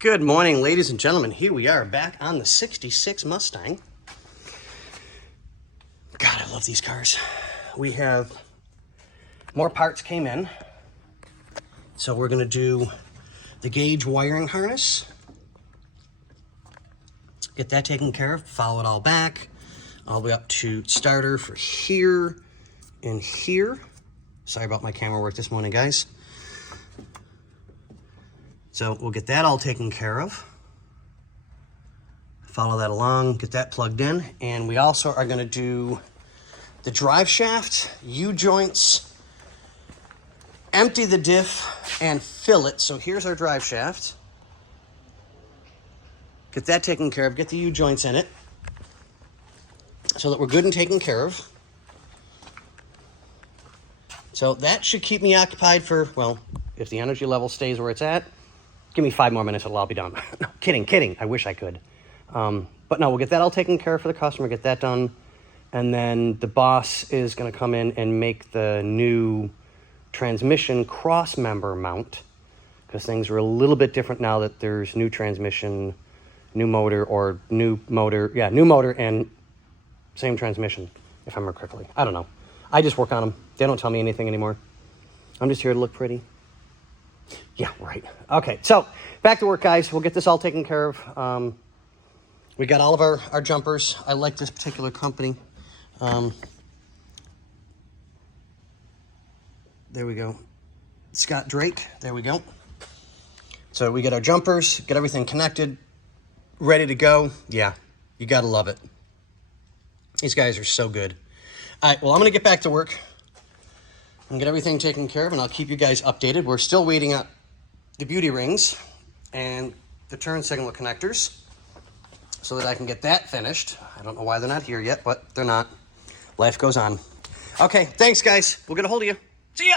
Good morning, ladies and gentlemen. Here we are back on the 66 Mustang. God, I love these cars. We have more parts came in. So we're going to do the gauge wiring harness. Get that taken care of, follow it all back, all the way up to starter for here and here. Sorry about my camera work this morning, guys. So we'll get that all taken care of. Follow that along, get that plugged in. And we also are gonna do the drive shaft, U-joints, empty the diff, and fill it. So here's our drive shaft. Get that taken care of, get the U-joints in it so that we're good and taken care of. So that should keep me occupied for, well, if the energy level stays where it's at, give me 5 more minutes, it'll all be done. No, kidding. I wish I could. But no, we'll get that all taken care of for the customer, get that done. And then the boss is going to come in and make the new transmission cross member mount, because things are a little bit different now that there's new transmission, new motor and same transmission, if I remember correctly. I don't know. I just work on them. They don't tell me anything anymore. I'm just here to look pretty. Yeah, right. Okay, so back to work, guys. We'll get this all taken care of. We got all of our jumpers. I like this particular company. There we go. Scott Drake. There we go. So we get our jumpers, get everything connected, ready to go. Yeah, you got to love it. These guys are so good. All right, well, I'm going to get back to work and get everything taken care of, and I'll keep you guys updated. We're still waiting on the beauty rings and the turn signal connectors so that I can get that finished. I don't know why they're not here yet, but they're not. Life goes on. Okay, thanks, guys. We'll get a hold of you. See ya.